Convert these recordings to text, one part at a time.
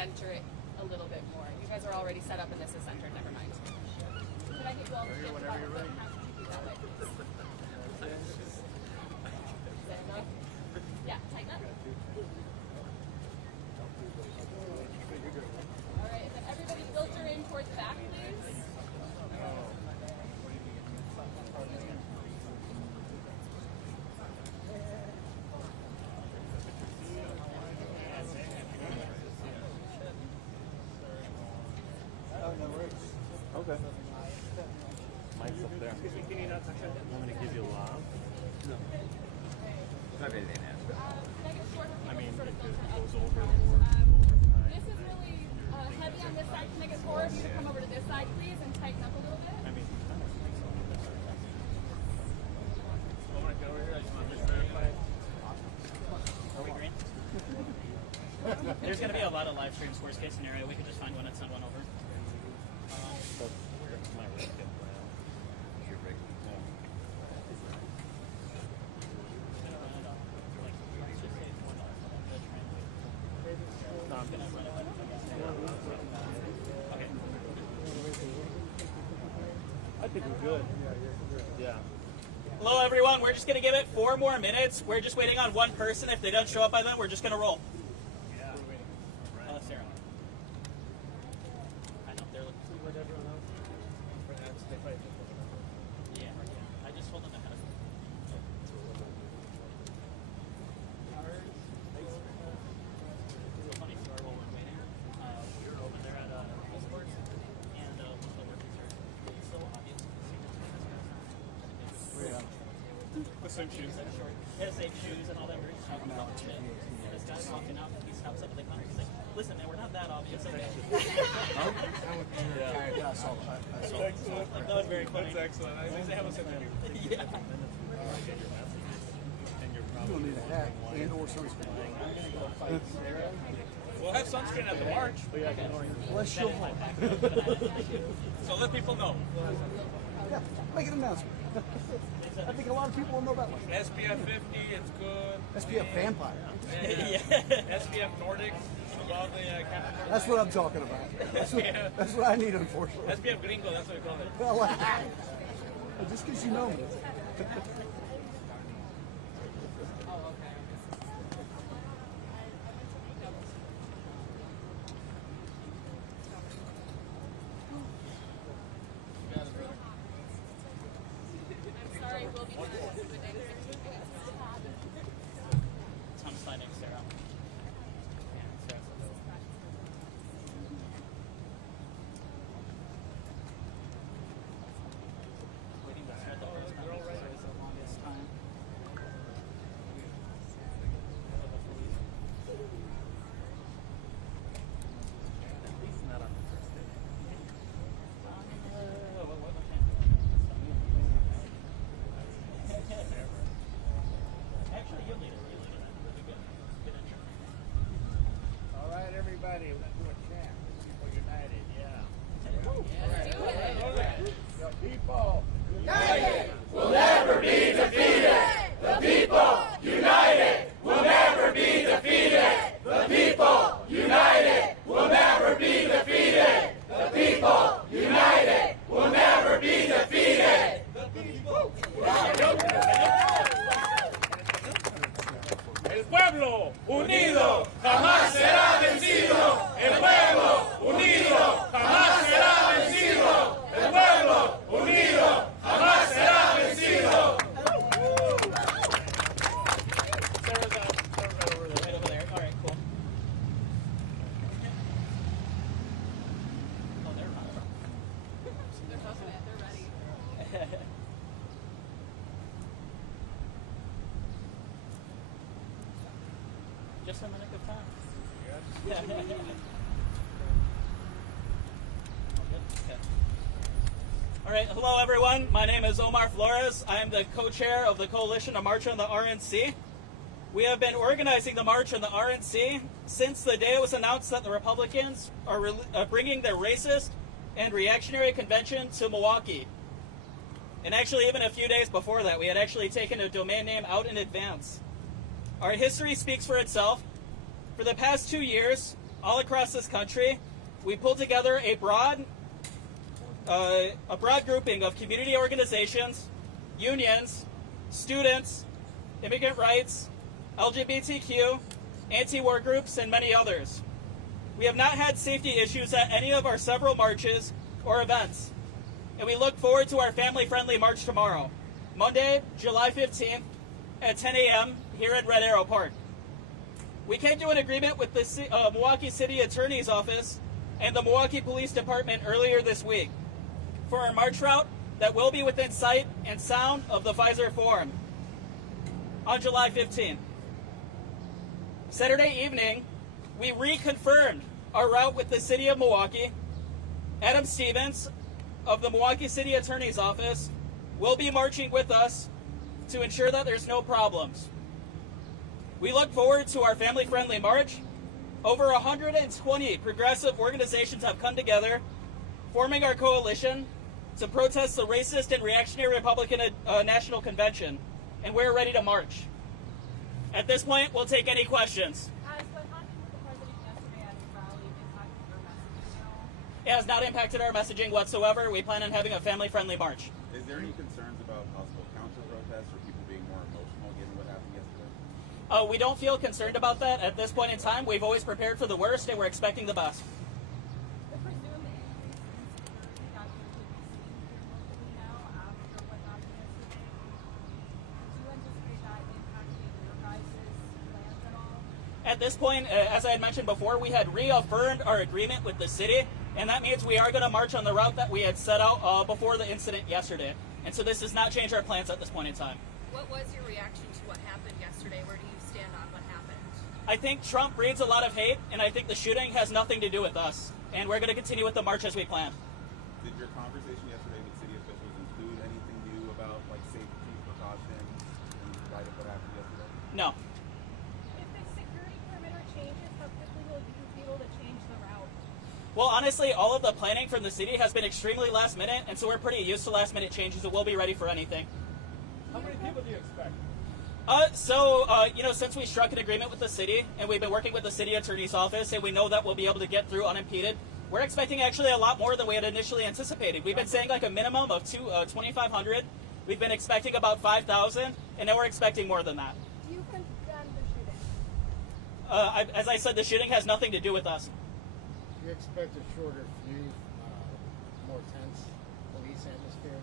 center it a little bit more. You guys are already set up and this is centered. Never mind. Could I get you all to get about a foot and a half to keep you that way, please? Is that enough? Yeah, tighten up. All right, and then everybody filter in towards the back, please. Okay. Mike's up there. I'm going to give you a lob. No. I mean, if it goes over this is really heavy on this side. Can I get 4 of you to come over to this side, please, and tighten up a little bit? I mean, Are we green? There's going to be a lot of live streams. Worst case scenario, we could just find one and send one over. my rig get around. Your rig? No, I'm going to run it. Okay. I think we're good. Yeah. Hello, everyone. We're just going to give it 4 more minutes. We're just waiting on one person. If they don't show up by then, we're just going to roll. Yeah. Sarah. I know they're looking. Yeah. I just told them ahead of time. It's a funny story while we're waiting. We were over there at Esports, and one of the workers are so obvious. The same shoes. He has the same shoes and all that. We're just talking about shit. And this guy's walking out, he stops up at the counter. He's like, listen, man, we're not that obvious. Okay. Yeah, I saw that. Like, that was very funny. That's excellent. I think they have us in there. Yeah. You don't need a hat and or sunscreen. We'll have sunscreen at the march. Bless your heart. So let people know. Yeah, make an announcement. I think a lot of people will know that one. SPF 50, it's good. SPF Vampire. SPF Nordic. That's what I'm talking about. That's what I need, unfortunately. SPF Gringo, that's what we call it. I like that. Just because you know me. I'm sorry, we'll be done within 16 minutes. I'm signing Sarah. Yeah, Sarah's a little. Waiting to start the first time. It's the longest time. At least not on the first day. Actually, you'll lead it. You'll lead it. That'll be good. Good intro. All right, everybody, let's do a chant. People united, yeah. The people United will never be defeated. The people united will never be defeated. The people united will never be defeated. The people united will never be defeated. El pueblo Unido jamás será vencido. El pueblo unido jamás será vencido. El pueblo unido jamás será vencido. Sarah's right over there. All right, cool. Oh, they're not. They're both in. They're ready. Just a minute of time. Okay. All right, hello everyone. My name is Omar Flores. I am the co-chair of the Coalition to March on the RNC. We have been organizing the March on the RNC since the day it was announced that the Republicans are bringing their racist and reactionary convention to Milwaukee. And actually, even a few days before that, we had actually taken a domain name out in advance. Our history speaks for itself. For the past 2 years, all across this country, we pulled together a broad grouping of community organizations, unions, students, immigrant rights, LGBTQ, anti-war groups, and many others. We have not had safety issues at any of our several marches or events, and we look forward to our family-friendly march tomorrow, Monday, July 15th at 10 a.m. here at Red Arrow Park. We came to an agreement with the Milwaukee City Attorney's Office and the Milwaukee Police Department earlier this week for our march route that will be within sight and sound of the Pfizer Forum on July 15th. Saturday evening, we reconfirmed our route with the City of Milwaukee. Adam Stevens of the Milwaukee City Attorney's Office will be marching with us to ensure that there's no problems. We look forward to our family-friendly march. Over 120 progressive organizations have come together, forming our coalition to protest the racist and reactionary Republican National Convention, and we're ready to march. At this point, we'll take any questions. Has what happened with the president yesterday at his rally impacted your messaging at all? It has not impacted our messaging whatsoever. We plan on having a family-friendly march. Is there any concerns about possible counter-protests or people being more emotional given what happened yesterday? We don't feel concerned about that at this point in time. We've always prepared for the worst, and we're expecting the best. The presumed increase in security that we could be seeing here locally now after what happened yesterday, do you anticipate that impacting your guys' plans at all? At this point, as I had mentioned before, we had reaffirmed our agreement with the city, and that means we are going to march on the route that we had set out before the incident yesterday. And so this does not change our plans at this point in time. What was your reaction to what happened yesterday? Where do you stand on what happened? I think Trump breeds a lot of hate, and I think the shooting has nothing to do with us. And we're going to continue with the march as we planned. Did your conversation yesterday with city officials include anything new about like safety precautions in light of what happened yesterday? No. If the security perimeter changes, how quickly will you be able to change the route? Well, honestly, all of the planning from the city has been extremely last minute, and so we're pretty used to last minute changes, and we'll be ready for anything. How many people do you expect? Since we struck an agreement with the city, and we've been working with the city attorney's office, and we know that we'll be able to get through unimpeded, we're expecting actually a lot more than we had initially anticipated. We've been saying like a minimum of 2,500. We've been expecting about 5,000, and now we're expecting more than that. Do you condemn the shooting? As I said, the shooting has nothing to do with us. Do you expect a shorter fuse, more tense police atmosphere?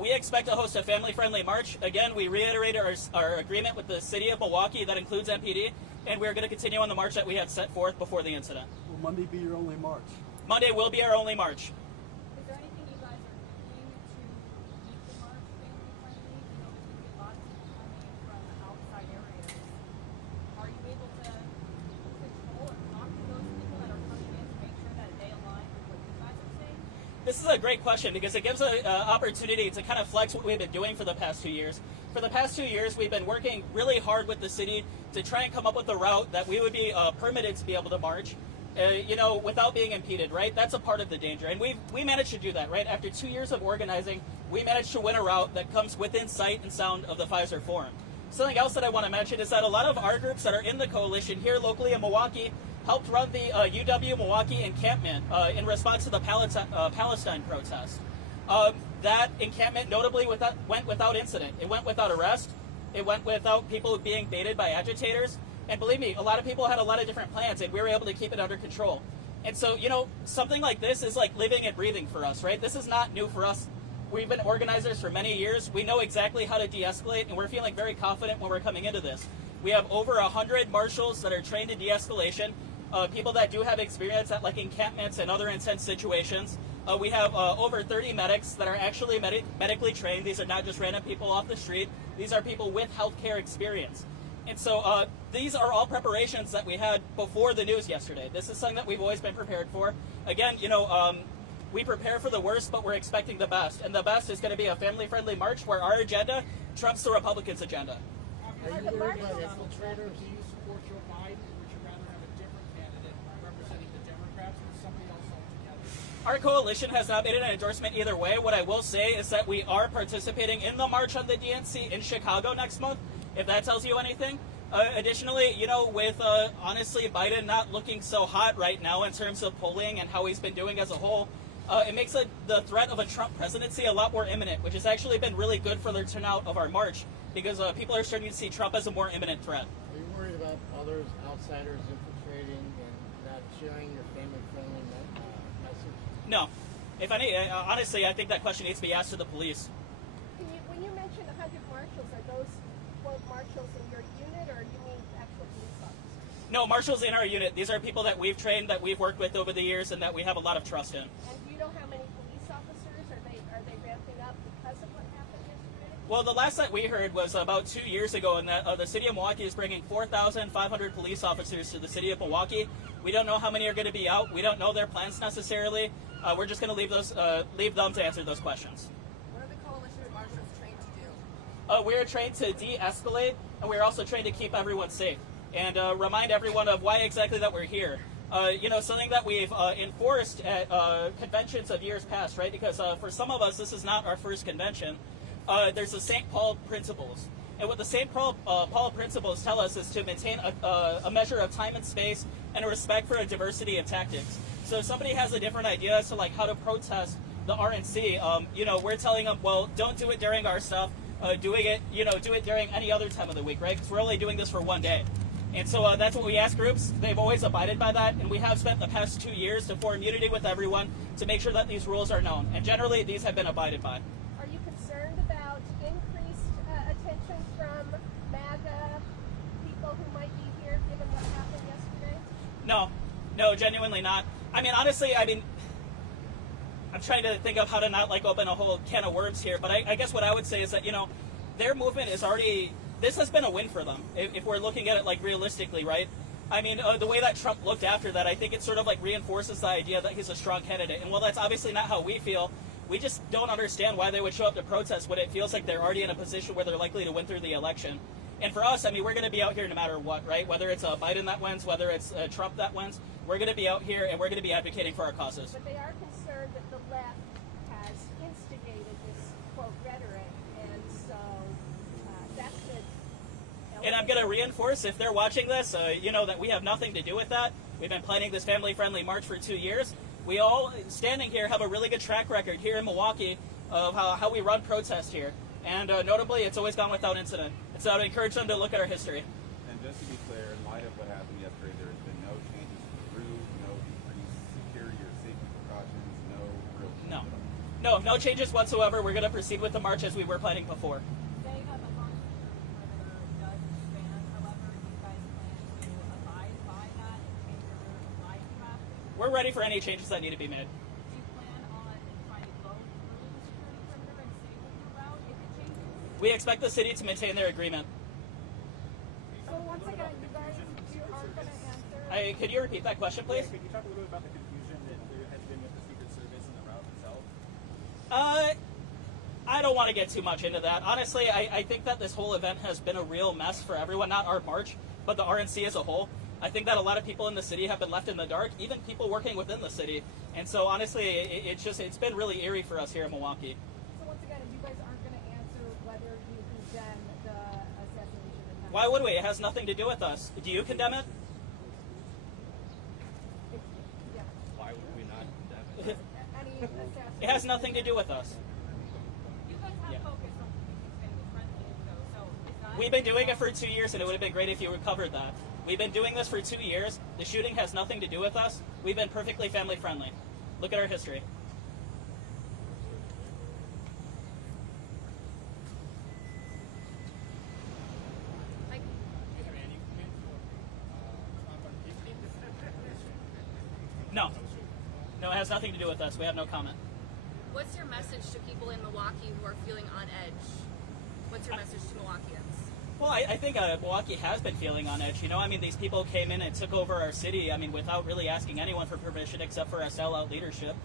We expect to host a family-friendly march. Again, we reiterated our agreement with the city of Milwaukee that includes MPD, and we're going to continue on the march that we had set forth before the incident. Will Monday be your only march? Monday will be our only march. Is there anything you guys are doing to keep the march family-friendly? You know, there's going to be lots of people coming from outside areas. Are you able to control and talk to those people that are coming in to make sure that they align with what you guys are saying? This is a great question because it gives an opportunity to kind of flex what we've been doing for the past 2 years. For the past 2 years, we've been working really hard with the city to try and come up with a route that we would be permitted to be able to march, without being impeded, right? That's a part of the danger. And we managed to do that, right? After 2 years of organizing, we managed to win a route that comes within sight and sound of the Pfizer Forum. Something else that I want to mention is that a lot of our groups that are in the coalition here locally in Milwaukee helped run the UW Milwaukee encampment in response to the Palestine protest. That encampment notably went without incident. It went without arrest. It went without people being baited by agitators. And believe me, a lot of people had a lot of different plans, and we were able to keep it under control. And so, something like this is like living and breathing for us, right? This is not new for us. We've been organizers for many years. We know exactly how to de-escalate, and we're feeling very confident when we're coming into this. We have over 100 marshals that are trained in de-escalation, people that do have experience at like encampments and other intense situations. We have over 30 medics that are actually medically trained. These are not just random people off the street. These are people with healthcare experience. And so these are all preparations that we had before the news yesterday. This is something that we've always been prepared for. Again, we prepare for the worst, but we're expecting the best. And the best is going to be a family-friendly march where our agenda trumps the Republicans' agenda. Are you worried about infiltrators? Do you support Joe Biden, or would you rather have a different candidate representing the Democrats or somebody else altogether? Our coalition has not made an endorsement either way. What I will say is that we are participating in the March on the DNC in Chicago next month, if that tells you anything. Additionally, you know, with honestly Biden not looking so hot right now in terms of polling and how he's been doing as a whole, it makes the threat of a Trump presidency a lot more imminent, which has actually been really good for the turnout of our march, because people are starting to see Trump as a more imminent threat. Are you worried about others, outsiders infiltrating and not sharing your family-friendly message? No. If any, honestly, I think that question needs to be asked to the police. When you mentioned 100 marshals, are those quote marshals in your unit, or you mean actual police officers? No, marshals in our unit. These are people that we've trained, that we've worked with over the years, and that we have a lot of trust in. And do you know how many police officers are they ramping up because of what happened yesterday? Well, the last that we heard was about 2 years ago, and that the city of Milwaukee is bringing 4,500 police officers to the city of Milwaukee. We don't know how many are going to be out. We don't know their plans necessarily. We're just going to leave them to answer those questions. What are the coalition of marshals trained to do? We're trained to de-escalate, and we're also trained to keep everyone safe and remind everyone of why exactly that we're here. You know, something that we've enforced at conventions of years past, right? Because for some of us, this is not our first convention. There's the St. Paul principles. And what the St. Paul principles tell us is to maintain a measure of time and space and a respect for a diversity of tactics. So if somebody has a different idea as to like how to protest the RNC, you know, we're telling them, well, don't do it during our stuff. Do it during any other time of the week, right? Because we're only doing this for one day. And so that's what we ask groups. They've always abided by that, and we have spent the past 2 years to form unity with everyone to make sure that these rules are known. And generally, these have been abided by. Are you concerned about increased attention from MAGA people who might be here, given what happened yesterday? No, genuinely not. I mean, honestly, I'm trying to think of how to not like open a whole can of worms here, but I guess what I would say is that, you know, their movement is already, this has been a win for them, if we're looking at it like realistically, right? I mean, the way that Trump looked after that, I think it sort of like reinforces the idea that he's a strong candidate. And while that's obviously not how we feel, we just don't understand why they would show up to protest when it feels like they're already in a position where they're likely to win through the election. And for us, I mean, we're going to be out here no matter what, right? Whether it's Biden that wins, whether it's Trump that wins, we're going to be out here and we're going to be advocating for our causes. But they are concerned that the left has instigated this, quote, rhetoric, and so that could... And I'm going to reinforce, if they're watching this, you know, that we have nothing to do with that. We've been planning this family-friendly march for 2 years. We all, standing here, have a really good track record here in Milwaukee of how we run protests here. And notably, it's always gone without incident. And so I would encourage them to look at our history. And just to be clear, in light of what happened yesterday, there has been no changes to the route, no increased security or safety precautions, no real changes at all. No changes whatsoever. We're going to proceed with the march as we were planning before. They have a month perimeter does expand. However, do you guys plan to abide by that and change your route of flight traffic? We're ready for any changes that need to be made. Do you plan on trying to go through the security perimeter and stay with your route if it changes? We expect the city to maintain their agreement. So once again, you guys aren't going to answer... Could you repeat that question, please? Could you talk a little bit about the confusion that there has been with the Secret Service and the route itself? I don't want to get too much into that. Honestly, I think that this whole event has been a real mess for everyone, not our march, but the RNC as a whole. I think that a lot of people in the city have been left in the dark, even people working within the city. And so honestly, it's been really eerie for us here in Milwaukee. So once again, you guys aren't going to answer whether you condemn the assassination attempt. Why would we? It has nothing to do with us. Do you condemn it? Yeah. Why would we not condemn it? Any assassination. It has nothing to do with us. You guys have Yeah. focused on keeping family friendly, though, so is that... We've been doing it for 2 years, and it would have been great if you recovered that. We've been doing this for 2 years. The shooting has nothing to do with us. We've been perfectly family friendly. Look at our history. No, it has nothing to do with us. We have no comment. What's your message to people in Milwaukee who are feeling on edge? What's your message to Milwaukeeans? Well, I think Milwaukee has been feeling on edge. You know, I mean, these people came in and took over our city, I mean, without really asking anyone for permission except for our sellout leadership.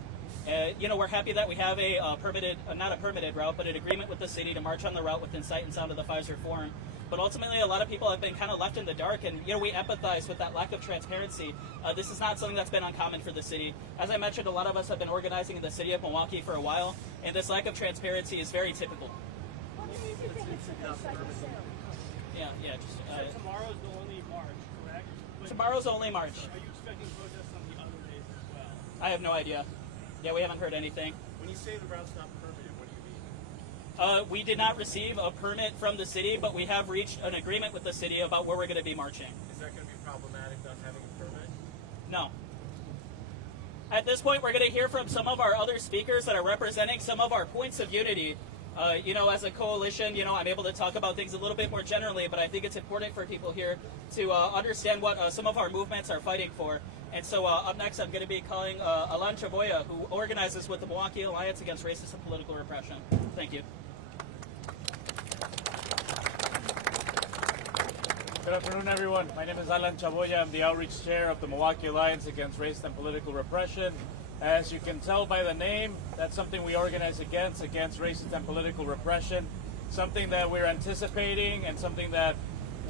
You know, we're happy that we have a permitted, not a permitted route, but an agreement with the city to march on the route within sight and sound of the Pfizer Forum. But ultimately, a lot of people have been kind of left in the dark, and, you know, we empathize with that lack of transparency. This is not something that's been uncommon for the city. As I mentioned, a lot of us have been organizing in the city of Milwaukee for a while, and this lack of transparency is very typical. What do you think it's supposed to say? Yeah, yeah. Just, So tomorrow's the only march, correct? But tomorrow's only march. are you expecting protests on the other days as well? I have no idea. Yeah, we haven't heard anything. When you say the route's not permitted, what do you mean? We did not receive a permit from the city, but we have reached an agreement with the city about where we're going to be marching. Is that going to be problematic not having a permit? No. At this point, we're going to hear from some of our other speakers that are representing some of our points of unity. You know, as a coalition, you know, I'm able to talk about things a little bit more generally, but I think it's important for people here to understand what some of our movements are fighting for. And so up next, I'm going to be calling Alan Chavoya, who organizes with the Milwaukee Alliance Against Racist and Political Repression. Thank you. Good afternoon, everyone. My name is Alan Chavoya. I'm the Outreach Chair of the Milwaukee Alliance Against Racist and Political Repression. As you can tell by the name, that's something we organize against racist and political repression, something that we're anticipating and something that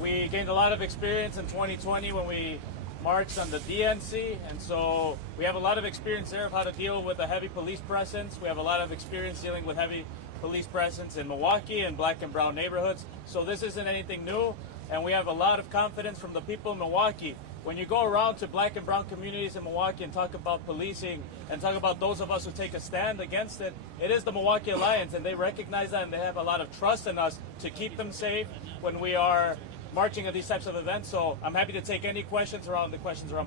we gained a lot of experience in 2020 when we marched on the DNC. And so we have a lot of experience there of how to deal with a heavy police presence. We have a lot of experience dealing with heavy police presence in Milwaukee and black and brown neighborhoods. So this isn't anything new. And we have a lot of confidence from the people in Milwaukee. When you go around to black and brown communities in Milwaukee and talk about policing and talk about those of us who take a stand against it, it is the Milwaukee Alliance, and they recognize that, and they have a lot of trust in us to keep them safe when we are marching at these types of events. So I'm happy to take any questions around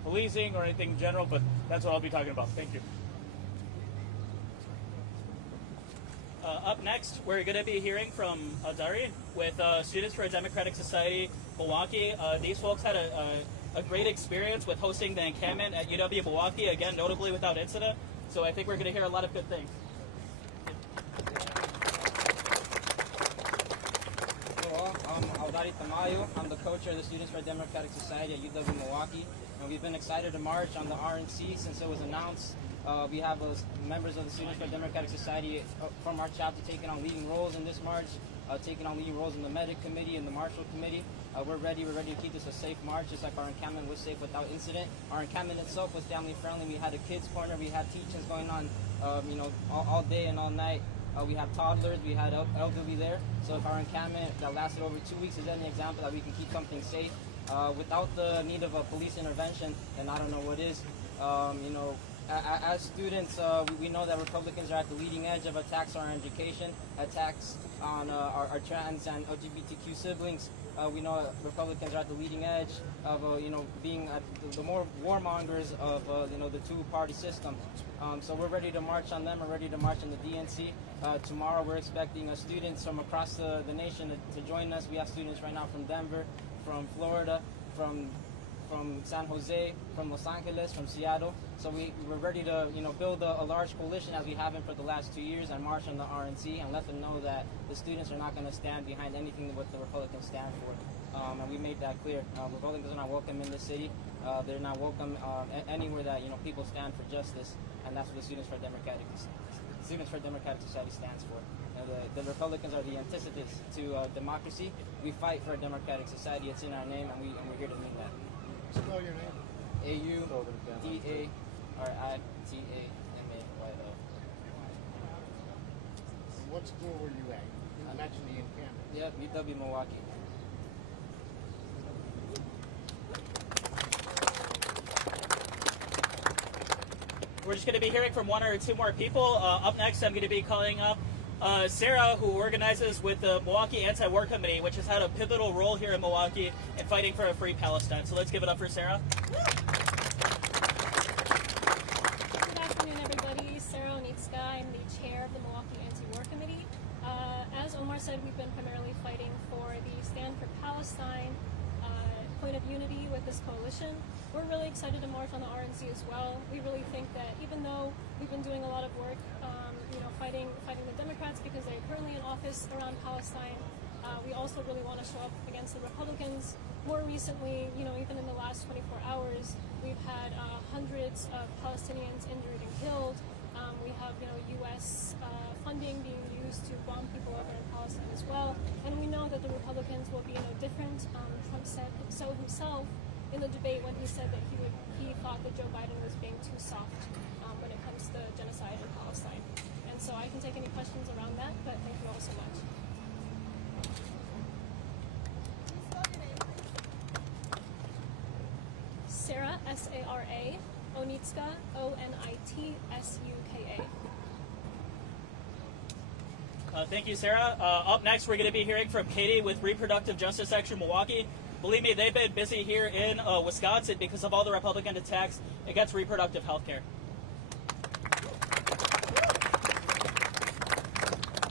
policing or anything in general, but that's what I'll be talking about. Thank you. Up next, we're going to be hearing from Dari with Students for a Democratic Society Milwaukee. These folks had a great experience with hosting the encampment at UW Milwaukee, again, notably without incident. So I think we're going to hear a lot of good things. Hello, I'm Aldari Tamayo. I'm the co-chair of the Students for a Democratic Society at UW Milwaukee. And we've been excited to march on the RNC since it was announced. We have members of the Students for a Democratic Society from our chapter taking on leading roles in this march, taking on leading roles in the medic committee and the marshal committee. We're ready to keep this a safe march, just like our encampment was safe without incident. Our encampment itself was family friendly. We had a kids corner. We had teachings going on, all day and all night. We have toddlers. We had elderly there. So if our encampment that lasted over 2 weeks is any example that we can keep something safe without the need of a police intervention, then I don't know what is. As students, we know that Republicans are at the leading edge of attacks on our education, attacks on our trans and LGBTQ siblings. We know Republicans are at the leading edge of, being the more warmongers of, the two-party system. So we're ready to march on them. We're ready to march on the DNC. Tomorrow we're expecting students from across the nation to join us. We have students right now from Denver, from Florida, from San Jose, from Los Angeles, from Seattle. So we're ready to build a large coalition as we haven't for the last 2 years and march on the RNC and let them know that the students are not going to stand behind anything what the Republicans stand for. And we made that clear. Republicans are not welcome in this city. They're not welcome anywhere that people stand for justice, and that's what the Students for Democratic Society stands for. The Republicans are the antithesis to democracy. We fight for a democratic society. It's in our name, and we're here to mean that. Spell your name. AUDARITAMAYO. What school were you at? You mentioned the encampment. Yep, UW Milwaukee. We're just going to be hearing from one or two more people. Up next, I'm going to be calling up Sarah, who organizes with the Milwaukee Anti-War Committee, which has had a pivotal role here in Milwaukee in fighting for a free Palestine. So let's give it up for Sarah. Good afternoon, everybody. Sarah Onitska. I'm the chair of the Milwaukee Anti-War Committee. As Omar said, we've been primarily fighting for the Stand for Palestine point of unity with this coalition. We're really excited to march on the RNC as well. We really think that even though we've been doing a lot of work, fighting the Democrats because they're currently in office around Palestine, we also really want to show up against the Republicans. More recently, even in the last 24 hours, we've had hundreds of Palestinians injured and killed. We have, U.S. funding being used to bomb people over in Palestine as well. And we know that the Republicans will be no different. Trump said so himself in the debate when he said that he thought that Joe Biden was being too soft when it comes to genocide in Palestine. And so I can take any questions around that, but thank you all so much. Onitska, Onitsuka. Thank you, Sarah. Up next, we're going to be hearing from Katie with Reproductive Justice Action Milwaukee. Believe me, they've been busy here in Wisconsin because of all the Republican attacks against reproductive health care.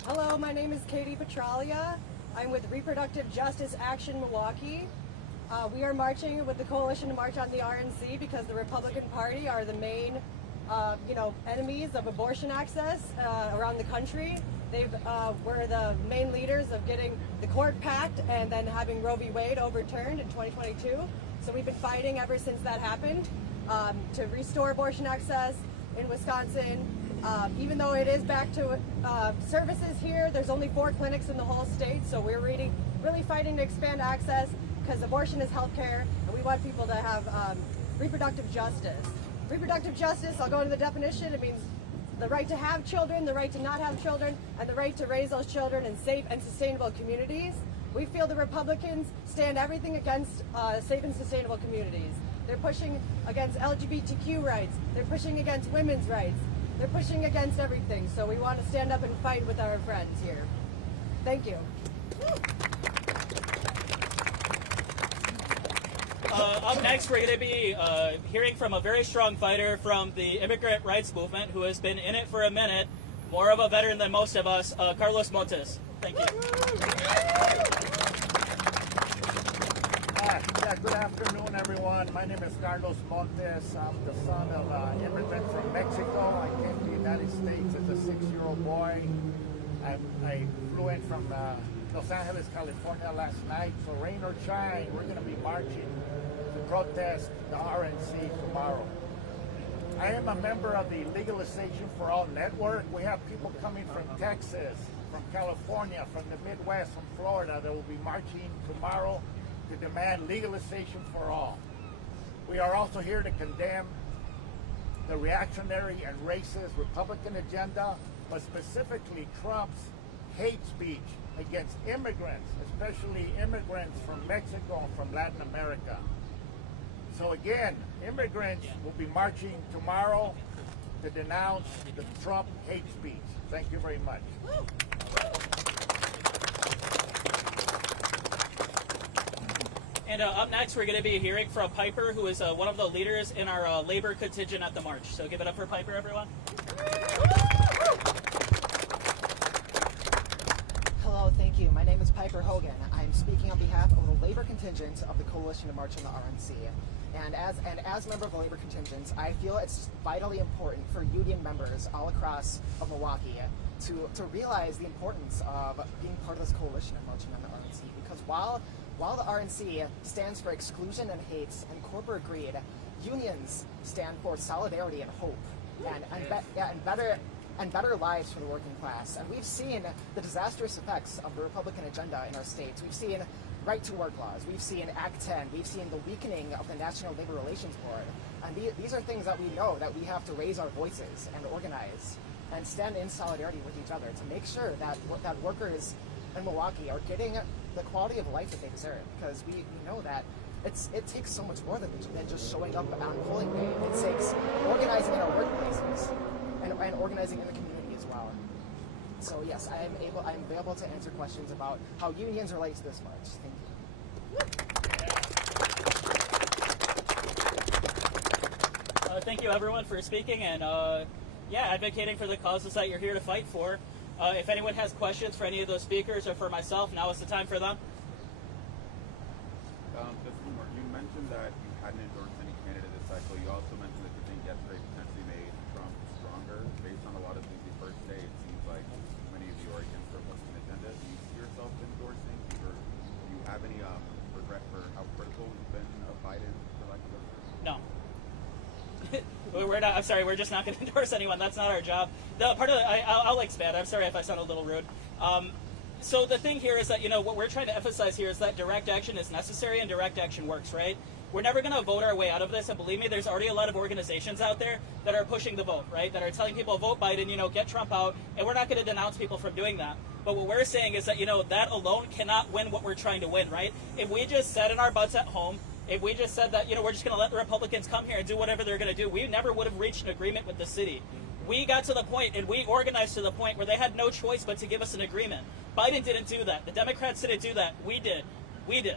Hello, my name is Katie Petralia. I'm with Reproductive Justice Action Milwaukee. We are marching with the Coalition to March on the RNC because the Republican Party are the main, enemies of abortion access around the country. We're the main leaders of getting the court packed and then having Roe v. Wade overturned in 2022. So we've been fighting ever since that happened to restore abortion access in Wisconsin. Even though it is back to services here, there's only 4 clinics in the whole state, so we're really fighting to expand access because abortion is health care, and we want people to have reproductive justice. Reproductive justice, I'll go into the definition, it means the right to have children, the right to not have children, and the right to raise those children in safe and sustainable communities. We feel the Republicans stand everything against safe and sustainable communities. They're pushing against LGBTQ rights, they're pushing against women's rights, they're pushing against everything, so we want to stand up and fight with our friends here. Thank you. Up next, we're going to be hearing from a very strong fighter from the immigrant rights movement who has been in it for a minute, more of a veteran than most of us, Carlos Montes. Thank you. Good afternoon, everyone. My name is Carlos Montes. I'm the son of an immigrant from Mexico. I came to the United States as a 6-year-old boy. I flew in from Los Angeles, California last night. So rain or shine, we're going to be marching to protest the RNC tomorrow. I am a member of the Legalization for All network. We have people coming from Texas, from California, from the Midwest, from Florida that will be marching tomorrow to demand legalization for all. We are also here to condemn the reactionary and racist Republican agenda, but specifically Trump's hate speech against immigrants, especially immigrants from Mexico and from Latin America. So again, immigrants will be marching tomorrow to denounce the Trump hate speech. Thank you very much. And up next, we're going to be hearing from Piper, who is one of the leaders in our labor contingent at the march. So give it up for Piper, everyone. Hello, thank you. My name is Piper Hogan. I'm speaking on behalf of the labor contingent of the Coalition to March on the RNC. And as a member of the labor contingent, I feel it's vitally important for union members all across Milwaukee to realize the importance of being part of this coalition and marching on the RNC. Because while the RNC stands for exclusion and hate and corporate greed, unions stand for solidarity and hope and better lives for the working class. And we've seen the disastrous effects of the Republican agenda in our states. We've seen right-to-work laws. We've seen Act 10. We've seen the weakening of the National Labor Relations Board. And these are things that we know that we have to raise our voices and organize and stand in solidarity with each other to make sure that workers in Milwaukee are getting the quality of life that they deserve. Because we know that it takes so much more than just showing up on polling day. It takes organizing in our workplaces and organizing in the community as well. So yes, I'm available to answer questions about how unions relate to this march. Thank you. Thank you, everyone, for speaking and advocating for the causes that you're here to fight for. If anyone has questions for any of those speakers or for myself, now is the time for them. You mentioned that you hadn't endorsed any candidate this cycle. You also mentioned that you think yesterday potentially made Trump stronger. Based on a lot of things you've heard today, it seems like many of you are against the Republican agenda. Do you see yourself endorsing, or do you have any regret for how critical you've been of Biden, for lack of a better term? No. We're not. I'm sorry. We're just not going to endorse anyone. That's not our job. I'll expand. I'm sorry if I sound a little rude. So the thing here is that what we're trying to emphasize here is that direct action is necessary and direct action works. Right? We're never going to vote our way out of this. And believe me, there's already a lot of organizations out there that are pushing the vote. Right? That are telling people vote Biden. Get Trump out. And we're not going to denounce people from doing that. But what we're saying is that that alone cannot win what we're trying to win. Right? If we just sat in our butts at home If we just said that, we're just going to let the Republicans come here and do whatever they're going to do, we never would have reached an agreement with the city. We got to the point, and we organized to the point where they had no choice but to give us an agreement. Biden didn't do that. The Democrats didn't do that. We did. We did.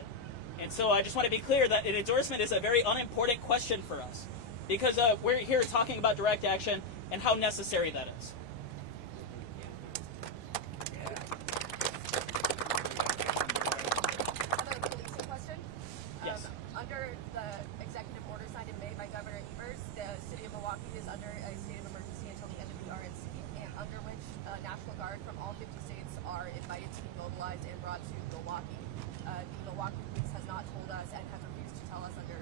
And so I just want to be clear that an endorsement is a very unimportant question for us, because we're here talking about direct action and how necessary that is. Yes. Under the executive order signed in May by Governor Evers, the city of Milwaukee is under a state of emergency until the end of the RNC, and under which National Guard from all 50 states are invited to be mobilized and brought to Milwaukee. The Milwaukee police has not told us and has refused to tell us under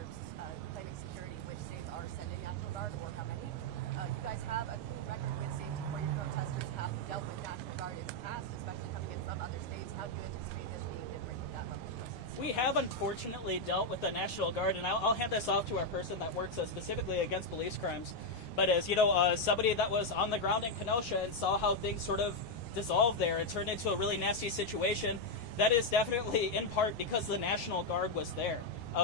claiming security which states are sending National Guard or how many. You guys have a clean record with safety for your protesters, have dealt with National Guard in the past, especially coming in from other states. How do you anticipate this being different with that level of presence? We have unfortunately dealt with the National Guard, and I'll hand this off to our person that works specifically against police crimes. But as somebody that was on the ground in Kenosha and saw how things sort of dissolved there and turned into a really nasty situation, that is definitely in part because the National Guard was there.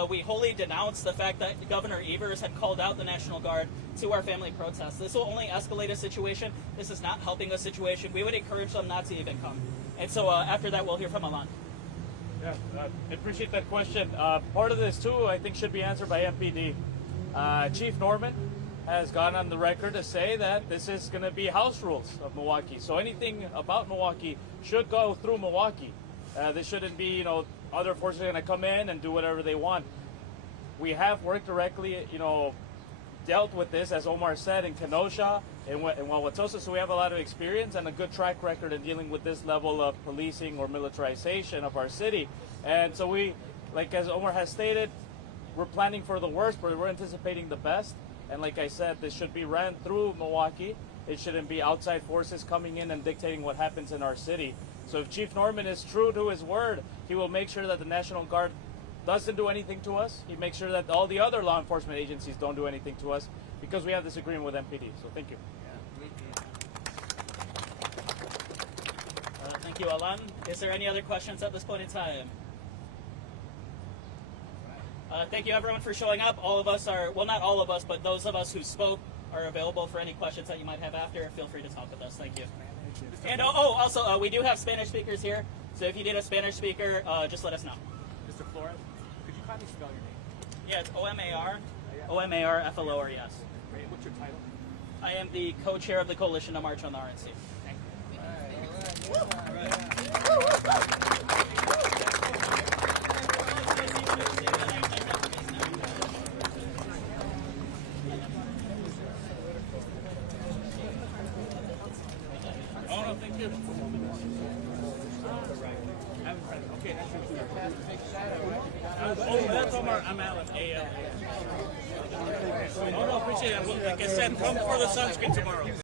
We wholly denounced the fact that Governor Evers had called out the National Guard to our family protests. This will only escalate a situation. This is not helping a situation. We would encourage them not to even come. And so after that, we'll hear from Alan. Yeah, I appreciate that question. Part of this, too, I think should be answered by MPD. Chief Norman has gone on the record to say that this is going to be house rules of Milwaukee. So anything about Milwaukee should go through Milwaukee. This shouldn't be, other forces are going to come in and do whatever they want. We have worked directly, dealt with this, as Omar said, in Kenosha and Wauwatosa, so we have a lot of experience and a good track record in dealing with this level of policing or militarization of our city. And so we, like as Omar has stated, we're planning for the worst, but we're anticipating the best. And like I said, this should be ran through Milwaukee. It shouldn't be outside forces coming in and dictating what happens in our city. So if Chief Norman is true to his word, he will make sure that the National Guard doesn't do anything to us. He makes sure that all the other law enforcement agencies don't do anything to us, because we have this agreement with MPD. So thank you. Thank you, Alan. Is there any other questions at this point in time? Thank you, everyone, for showing up. All of us are, well, not all of us, but those of us who spoke are available for any questions that you might have after. Feel free to talk with us. Thank you. And also, we do have Spanish speakers here, so if you need a Spanish speaker, just let us know. Mr. Flores, could you kindly spell your name? Yeah, it's O-M-A-R, O-M-A-R-F-L-O-R-E-S. Great. What's your title? I am the co-chair of the Coalition to March on the RNC. Thank you. Oh, no, thank you. Okay, that's your two. Oh, that's Omar. I'm Alan. A-L. Oh, no, appreciate it. Like I said, come for the sunscreen tomorrow.